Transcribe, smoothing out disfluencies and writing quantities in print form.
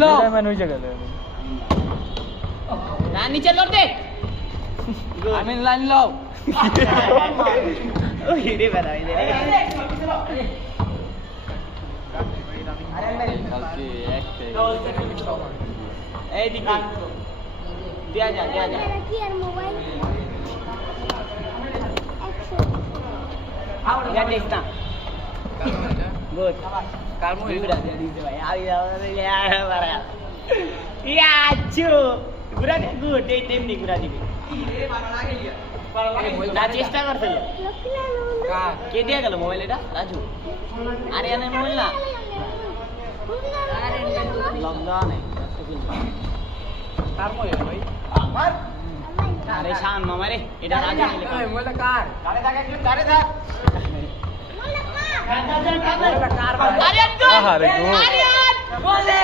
लो मैं ওই জায়গায় না নিচে লড় দে আমি লাইন লাও ওই রে বেটা এই রে কালকে একটা এই দিকে দিয়া যা কি আর mobile Ya está. Good. Calmo y gracias, dice भाई. Ay, ya para. Ya, chu. Gura good. Ei temni gura dibe. না চেষ্টা করছিল কে দিয়ে গেল মোবাইল এটা রাজু আরে আনে মোবাইল না লকডাউন কার মোবাইল ভাই আমার আরে শান মামা রে এটা রাজু মোবাইলটা কার কারে থাকে একটু কারে থাক মোবাইলটা কার আরে আরে গো বলে